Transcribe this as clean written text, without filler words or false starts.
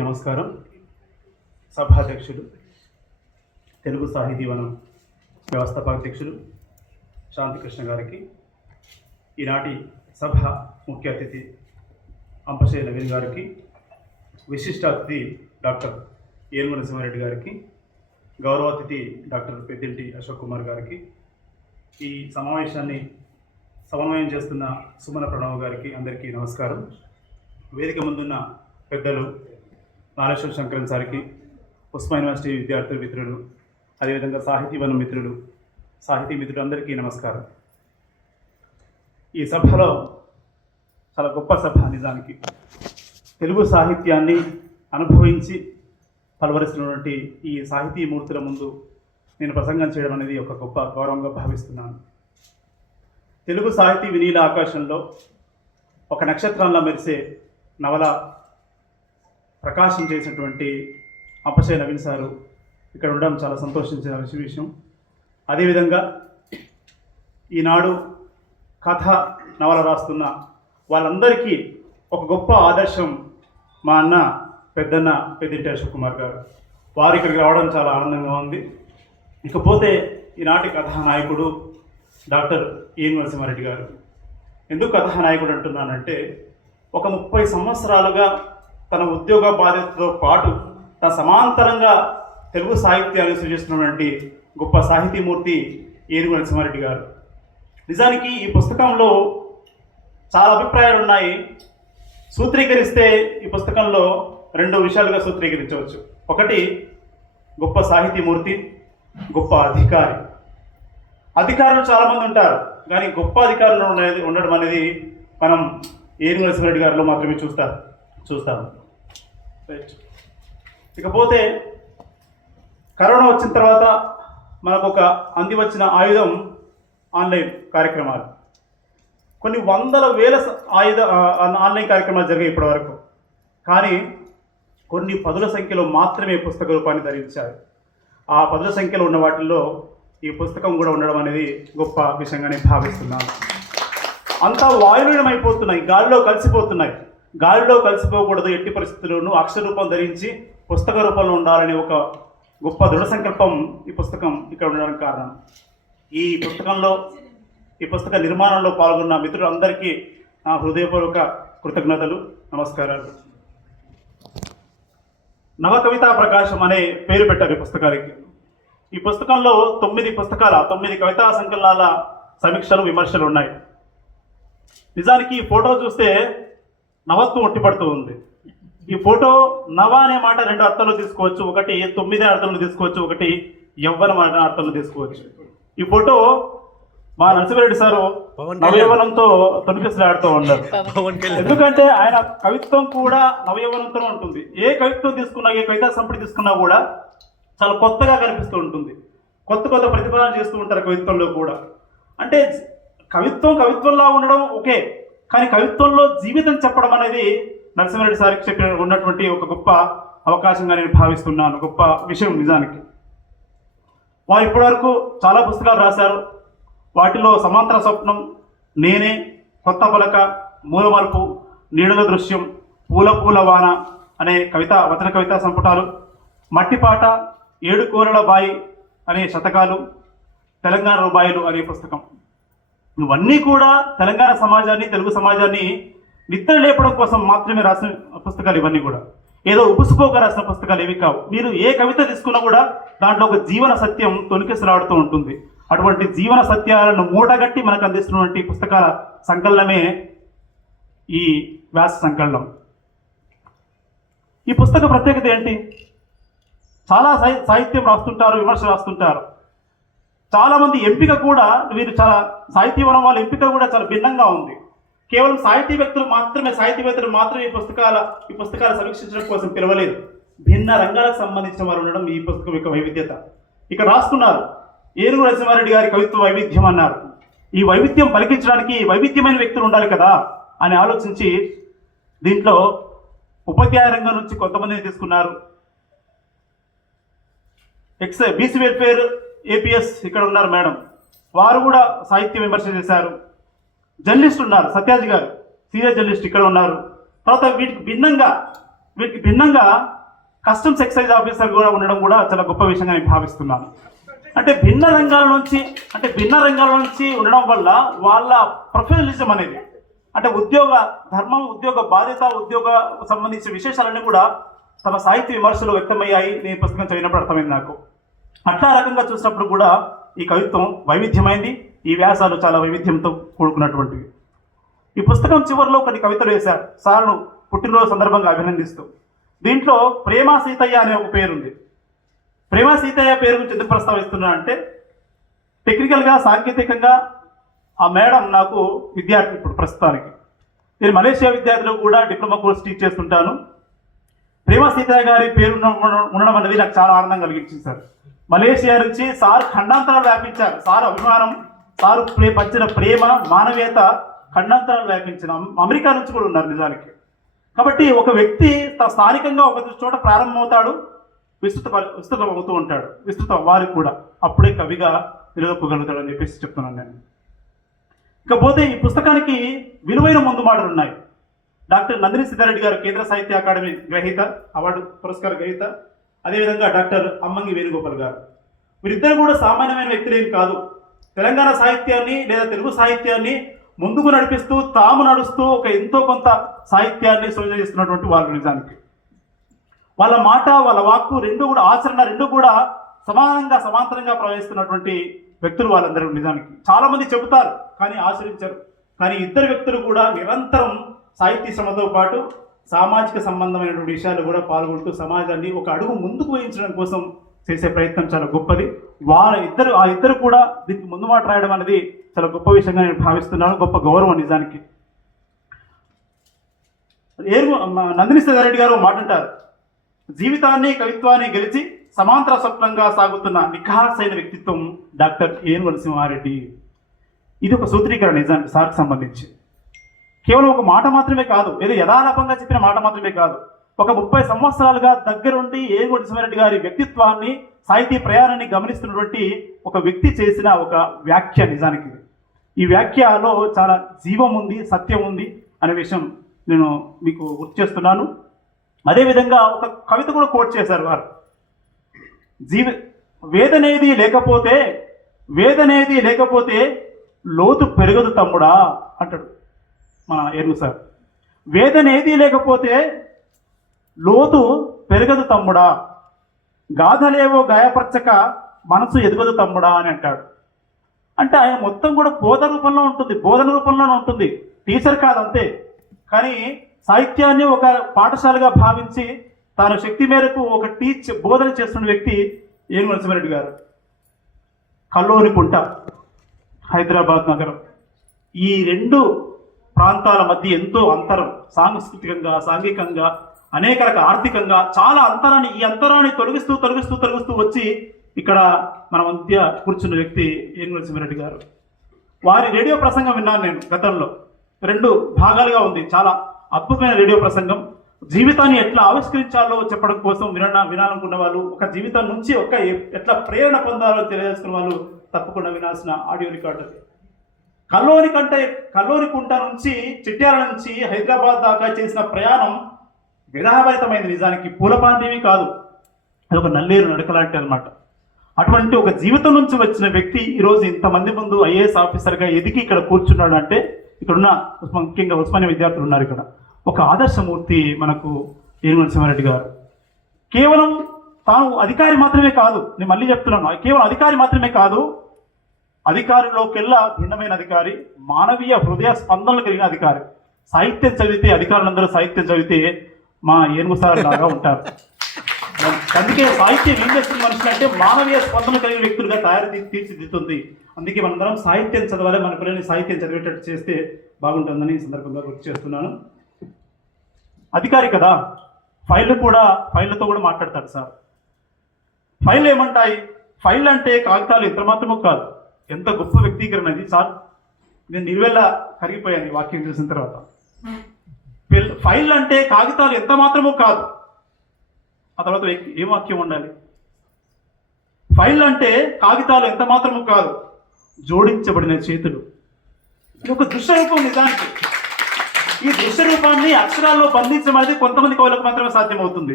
నమస్కారం. సభాధ్యక్షులు, తెలుగు సాహితీవనం వ్యవస్థాపకాధ్యక్షులు శాంతికృష్ణ గారికి, ఈనాటి సభ ముఖ్య అతిథి అంపశయ్య నవీన్ గారికి, విశిష్ట అతిథి డాక్టర్ ఏనుగు నరసింహారెడ్డి గారికి, గౌరవ అతిథి డాక్టర్ పెద్దింటి అశోక్ కుమార్ గారికి, ఈ సమావేశాన్ని సమన్వయం చేస్తున్న సుమన ప్రణవ్ గారికి అందరికీ నమస్కారం. వేదిక ముందున్న పెద్దలు నాగేశ్వర శంకరన్ సార్కి, ఉస్మా యూనివర్సిటీ విద్యార్థుల మిత్రులు, అదేవిధంగా సాహితీవనం మిత్రులు, సాహితీ మిత్రులందరికీ నమస్కారం. ఈ సభలో చాలా గొప్ప సభ. నిజానికి తెలుగు సాహిత్యాన్ని అనుభవించి పలువరిస్తున్నటువంటి ఈ సాహితీ మూర్తుల ముందు నేను ప్రసంగం చేయడం అనేది ఒక గొప్ప గౌరవంగా భావిస్తున్నాను. తెలుగు సాహితీ వినీల ఆకాశంలో ఒక నక్షత్రంలా మెరిసే నవల ప్రకాశం చేసినటువంటి అంపశయ్య నవీన్ సారు ఇక్కడ ఉండడం చాలా సంతోషించిన విషయం. అదేవిధంగా ఈనాడు కథ నవల రాస్తున్న వాళ్ళందరికీ ఒక గొప్ప ఆదర్శం మా అన్న పెద్దన్న పెద్దింటి అశోక్ కుమార్ గారు. వారు ఇక్కడికి రావడం చాలా ఆనందంగా ఉంది. ఇకపోతే ఈనాటి కథానాయకుడు డాక్టర్ ఏనుగు నరసింహారెడ్డి గారు. ఎందుకు కథానాయకుడు అంటున్నానంటే, ఒక 30 సంవత్సరాలుగా తన ఉద్యోగ బాధ్యతతో పాటు తన సమాంతరంగా తెలుగు సాహిత్యాన్ని సృజిస్తున్నటువంటి గొప్ప సాహితీమూర్తి ఏనుగు నరసింహారెడ్డి గారు. నిజానికి ఈ పుస్తకంలో చాలా అభిప్రాయాలు ఉన్నాయి. సూత్రీకరిస్తే ఈ పుస్తకంలో 2 విషయాలుగా సూత్రీకరించవచ్చు. ఒకటి, గొప్ప సాహితీమూర్తి, గొప్ప అధికారి. అధికారులు చాలామంది ఉంటారు, కానీ గొప్ప అధికారులు ఉండడం అనేది మనం ఏనుగు నరసింహారెడ్డి గారిలో మాత్రమే చూస్తాము. రైట్. ఇకపోతే కరోనా వచ్చిన తర్వాత మనకు ఒక అందివచ్చిన ఆయుధం ఆన్లైన్ కార్యక్రమాలు. కొన్ని వందల వేల ఆన్లైన్ కార్యక్రమాలు జరిగాయి ఇప్పటి వరకు, కానీ కొన్ని పదుల సంఖ్యలో మాత్రమే పుస్తక రూపాన్ని ధరించారు. ఆ పదుల సంఖ్యలో ఉన్న వాటిల్లో ఈ పుస్తకం కూడా ఉండడం అనేది గొప్ప విషయంగా నేను భావిస్తున్నాను. అంతా వాయులీనమైపోతున్నాయి, గాలిలో కలిసిపోతున్నాయి. గాలిలో కలిసిపోకూడదు, ఎట్టి పరిస్థితుల్లోనూ అక్షర రూపం ధరించి పుస్తక రూపంలో ఉండాలని ఒక గొప్ప దృఢ సంకల్పం ఈ పుస్తకం ఇక్కడ ఉండడానికి కారణం. ఈ పుస్తక నిర్మాణంలో పాల్గొన్న మిత్రులందరికీ నా హృదయపూర్వక కృతజ్ఞతలు, నమస్కారాలు. నవ కవితా ప్రకాశం అనే పేరు పెట్టారు ఈ పుస్తకానికి. ఈ పుస్తకంలో 9 కవితా సంకలనాల సమీక్షలు, విమర్శలు ఉన్నాయి. నిజానికి ఈ ఫోటో చూస్తే నవత్వం ఒట్టిపడుతూ ఉంది. ఈ ఫోటో నవ అనే మాట 2 అర్థాలు తీసుకోవచ్చు. ఒకటి 9 అర్థాలు తీసుకోవచ్చు, ఒకటి యవ్వనం అనే అర్థాలు తీసుకోవచ్చు. ఈ ఫోటో మా నరసింహారెడ్డి సారు నవయవనంతో తొలికిసలాడుతూ ఉన్నారు. ఎందుకంటే ఆయన కవిత్వం కూడా నవయవనంతో ఉంటుంది. ఏ కవిత్వం తీసుకున్నా, ఏ కవితా సంపుటి తీసుకున్నా కూడా చాలా కొత్తగా కనిపిస్తూ ఉంటుంది. కొత్త ప్రతిపాదన చేస్తూ ఉంటారు కవిత్వంలో కూడా. అంటే కవిత్వంలా ఉండడం ఓకే, కానీ కవిత్వంలో జీవితం చెప్పడం అనేది నరసింహారెడ్డి సార్కి ఉన్నటువంటి ఒక గొప్ప అవకాశంగా నేను భావిస్తున్నాను, గొప్ప విషయం. నిజానికి వారు ఇప్పటివరకు చాలా పుస్తకాలు రాశారు. వాటిలో సమాంతర స్వప్నం, నేనే, కొత్త పలక, మూలమలుపు, నీడల దృశ్యం, పూల వాన అనే వచన కవితా సంపుటాలు, మట్టిపాట, 7 కోరల బాయి అనే శతకాలు, తెలంగాణ రూబాయిలు అనే పుస్తకం. ఇవన్నీ కూడా తెలంగాణ సమాజాన్ని, తెలుగు సమాజాన్ని నిద్ర లేపడం కోసం మాత్రమే రాసిన పుస్తకాలు. ఇవన్నీ కూడా ఏదో ఉపుసుపోక రాసిన పుస్తకాలు ఏవి కావు. మీరు ఏ కవిత తీసుకున్నా కూడా దాంట్లో ఒక జీవన సత్యం తొలికిసలాడుతూ ఉంటుంది. అటువంటి జీవన సత్యాలను మూటగట్టి మనకు అందిస్తున్నటువంటి పుస్తకాల సంకలనమే ఈ వ్యాస సంకలనం. ఈ పుస్తక ప్రత్యేకత ఏంటి? చాలా సాహిత్యం రాస్తుంటారు, విమర్శ రాస్తుంటారు. చాలామంది ఎంపిక కూడా, వీరు చాలా సాహితీవనం వాళ్ళ ఎంపిక కూడా చాలా భిన్నంగా ఉంది. కేవలం సాహితీవేత్తలు మాత్రమే ఈ పుస్తకాలు సమీక్షించడం కోసం పిలవలేదు. భిన్న రంగాలకు సంబంధించిన వారు ఉండడం ఈ పుస్తకం యొక్క వైవిధ్యత. ఇక్కడ రాసుకున్నారు, ఏనుగు నరసింహారెడ్డి గారి కవిత్వ వైవిధ్యం అన్నారు. ఈ వైవిధ్యం పలికించడానికి వైవిధ్యమైన వ్యక్తులు ఉండాలి కదా అని ఆలోచించి దీంట్లో ఉపాధ్యాయ రంగం నుంచి కొంతమందిని తీసుకున్నారు. బీసీ వెల్ఫేర్ ఏపీఎస్ ఇక్కడ ఉన్నారు మేడం, వారు కూడా సాహిత్య విమర్శ చేశారు. జర్నలిస్ట్ ఉన్నారు, సత్యాజీ గారు సీనియర్ జర్నలిస్ట్ ఇక్కడ ఉన్నారు. తర్వాత వీటికి భిన్నంగా వీటికి భిన్నంగా కస్టమ్స్ ఎక్సైజ్ ఆఫీసర్ కూడా ఉండడం కూడా చాలా గొప్ప విషయంగా నేను భావిస్తున్నాను. అంటే భిన్న రంగాల నుంచి ఉండడం వల్ల వాళ్ళ ప్రొఫెషనలిజం అనేది, అంటే ఉద్యోగ ధర్మం, ఉద్యోగ బాధ్యత, ఉద్యోగ సంబంధించిన విశేషాలన్నీ కూడా తమ సాహిత్య విమర్శలు వ్యక్తమయ్యాయి. నేను పుస్తకం చదివినప్పుడు అర్థమైంది నాకు. అట్లా రకంగా చూసినప్పుడు కూడా ఈ కవిత్వం వైవిధ్యమైంది, ఈ వ్యాసాలు చాలా వైవిధ్యంతో కూడుకున్నటువంటివి. ఈ పుస్తకం చివరిలో కొన్ని కవితలు వేశారు సార్ను పుట్టినరోజు సందర్భంగా అభినందిస్తూ. దీంట్లో ప్రేమ సీతయ్య అనే ఒక పేరుంది. ప్రేమ సీతయ్య పేరు గురించి ఎందుకు ప్రస్తావిస్తున్నా అంటే, టెక్నికల్గా సాంకేతికంగా ఆ మేడం నాకు విద్యార్థి ఇప్పుడు ప్రస్తుతానికి. నేను మలేషియా విద్యార్థులకు కూడా డిప్లొమా కోర్స్ టీచ్ చేస్తుంటాను. ప్రేమ సీతయ్య గారి పేరు ఉండడం అనేది నాకు చాలా ఆనందం కలిగించింది సార్. మలేషియా నుంచి సార్ ఖండాంతరాలు వ్యాపించారు. సార్ అభిమానం, సారు పంచిన ప్రేమ, మానవీయత ఖండాంతరాలు వ్యాపించిన అమెరికా నుంచి కూడా ఉన్నారు నిజానికి. కాబట్టి ఒక వ్యక్తి స్థానికంగా ఒక చోట ప్రారంభమవుతాడు, విస్తృతం అవుతూ ఉంటాడు, విస్తృతం వారికి కూడా అప్పుడే కవిగా నిలదొక్కగలుగుతాడు అని చెప్పేసి చెప్తున్నాను నేను. ఇకపోతే ఈ పుస్తకానికి విలువైన ముందు మాటలు ఉన్నాయి. డాక్టర్ నందిని సిద్ధారెడ్డి గారు కేంద్ర సాహిత్య అకాడమీ గ్రహీత, అవార్డు పురస్కార గ్రహీత, అదేవిధంగా డాక్టర్ అమ్మంగి వేణుగోపాల్ గారు. వీరిద్దరు కూడా సామాన్యమైన వ్యక్తులేం కాదు. తెలంగాణ సాహిత్యాన్ని లేదా తెలుగు సాహిత్యాన్ని ముందుకు నడిపిస్తూ, తాము నడుస్తూ ఒక ఎంతో కొంత సాహిత్యాన్ని సృజన చేస్తున్నటువంటి వాళ్ళు నిజానికి. వాళ్ళ మాట, వాళ్ళ వాక్కు రెండు కూడా, ఆచరణ రెండు కూడా సమాంతరంగా ప్రవహిస్తున్నటువంటి వ్యక్తులు వాళ్ళందరూ నిజానికి. చాలామంది చెబుతారు కానీ ఆచరించరు. కానీ ఇద్దరు వ్యక్తులు కూడా నిరంతరం సాహితీ శ్రమతో పాటు సామాజిక సంబంధమైనటువంటి విషయాలు కూడా పాల్గొంటూ సమాజాన్ని ఒక అడుగు ముందుకు వేయించడం కోసం చేసే ప్రయత్నం చాలా గొప్పది. ఆ ఇద్దరు కూడా దీనికి ముందు మాట రాయడం అనేది చాలా గొప్ప విషయంగా నేను భావిస్తున్నాను, గొప్ప గౌరవం నిజానికి. నందిని సిద్ధారెడ్డి గారు మాట అంటారు, జీవితాన్ని కవిత్వాన్ని గెలిచి సమాంతర స్వప్నంగా సాగుతున్న నిఖార్సైన వ్యక్తిత్వం డాక్టర్ ఏనుగు నరసింహారెడ్డి. ఇది ఒక సూత్రీకరణ నిజానికి సార్కి సంబంధించి. కేవలం ఒక మాట మాత్రమే కాదు, ఏదో యథాలాపంగా చెప్పిన మాట మాత్రమే కాదు. ఒక 30 సంవత్సరాలుగా దగ్గరుండి ఏనుగు నరసింహారెడ్డి గారి వ్యక్తిత్వాన్ని, సాహితీ ప్రయాణాన్ని గమనిస్తున్నటువంటి ఒక వ్యక్తి చేసిన ఒక వ్యాఖ్య నిజానికి. ఈ వ్యాఖ్యలో చాలా జీవం ఉంది, సత్యం ఉంది అనే విషయం నేను మీకు గుర్తు చేస్తున్నాను. అదేవిధంగా ఒక కవిత కూడా కోట్ చేశారు వారు. వేదనేది లేకపోతే లోతు పెరగదు తమ్ముడా అంటాడు మన ఏనుగు సార్. వేదనేది లేకపోతే లోతు పెరగదు తమ్ముడా, గాథలేవో గాయపరచక మనసు ఎదుగదు తమ్ముడా అని అంటాడు. అంటే ఆయన మొత్తం కూడా బోధన రూపంలోనే ఉంటుంది, టీచర్ కాదంతే. కానీ సాహిత్యాన్ని ఒక పాఠశాలగా భావించి తాను శక్తి మేరకు ఒక బోధన చేస్తున్న వ్యక్తి ఏనుగు నరసింహారెడ్డి గారు. కల్లోనికుంట, హైదరాబాద్ నగరం, ఈ రెండు ప్రాంతాల మధ్య ఎంతో అంతరం, సాంస్కృతికంగా, సాంఘికంగా, అనేక రకాల ఆర్థికంగా చాలా ఈ అంతరాన్ని తొలగిస్తూ వచ్చి ఇక్కడ మన మధ్య కూర్చున్న వ్యక్తి ఏనుగు నరసింహారెడ్డి గారు. వారి రేడియో ప్రసంగం విన్నాను నేను గతంలో, 2 భాగాలుగా ఉంది. చాలా అద్భుతమైన రేడియో ప్రసంగం. జీవితాన్ని ఎట్లా ఆవిష్కరించాలో చెప్పడం కోసం వినాలనుకున్న వాళ్ళు, ఒక జీవితం నుంచి ఎట్లా ప్రేరణ పొందాలో తెలియజేసుకున్న వాళ్ళు తప్పకుండా వినాల్సిన ఆడియో రికార్డు. కల్లోనికుంట నుంచి, చిట్యాల నుంచి హైదరాబాద్ దాకా చేసిన ప్రయాణం విరహభరితమైంది నిజానికి. పూలపాండివి కాదు, అది ఒక నల్లేరు నడకలాంటి అనమాట. అటువంటి ఒక జీవితం నుంచి వచ్చిన వ్యక్తి ఈరోజు ఇంతమంది ముందు ఐఏఎస్ ఆఫీసర్గా ఎదిగి ఇక్కడ కూర్చున్నాడు అంటే, ఇక్కడున్న ముఖ్యంగా ఉస్మానియా విద్యార్థులు ఉన్నారు ఇక్కడ, ఒక ఆదర్శమూర్తి మనకు ఏనుగు నరసింహారెడ్డి గారు. కేవలం తాను అధికారి మాత్రమే కాదు, నేను మళ్ళీ చెప్తున్నాను, కేవలం అధికారి మాత్రమే కాదు, అధికారిలోకెల్లా భిన్నమైన అధికారి, మానవీయ హృదయ స్పందనలు కలిగిన అధికారి. సాహిత్యం చదివితే, అధికారులందరూ సాహిత్యం చదివితే మా ఏనుగు సార్ లాగా ఉంటారు. అందుకే సాహిత్యం ఏం చేస్తుంది మనుషులు అంటే మానవీయ స్పందన కలిగిన వ్యక్తులుగా తీర్చిదిద్దుతుంది. అందుకే మనందరం సాహిత్యం చదవాలి, మన పిల్లల్ని సాహిత్యం చదివేటట్టు చేస్తే బాగుంటుందని ఈ సందర్భంగా గుర్తు చేస్తున్నాను. అధికారి కదా, ఫైళ్ళతో కూడా మాట్లాడతాడు సార్. ఫైళ్ళు ఏమంటాయి? ఫైల్ అంటే కాగితాలు ఎంత మాత్రమో కాదు, ఎంత గొప్ప వ్యక్తీకరణ అది సార్. నేను నిలువెల్లా కరిగిపోయాను ఈ వాక్యం చూసిన తర్వాత. ఫైల్ అంటే కాగితాలు ఎంత మాత్రమో కాదు, ఆ తర్వాత ఏం వాక్యం ఉండాలి? ఫైల్ అంటే కాగితాలు ఎంత మాత్రమో కాదు, జోడించబడిన చేతులు. ఇది ఒక దృశ్యరూపం నిజానికి. ఈ దృశ్య రూపాన్ని అక్షరాల్లో బంధించడం అనేది కొంతమంది కవులకు మాత్రమే సాధ్యమవుతుంది.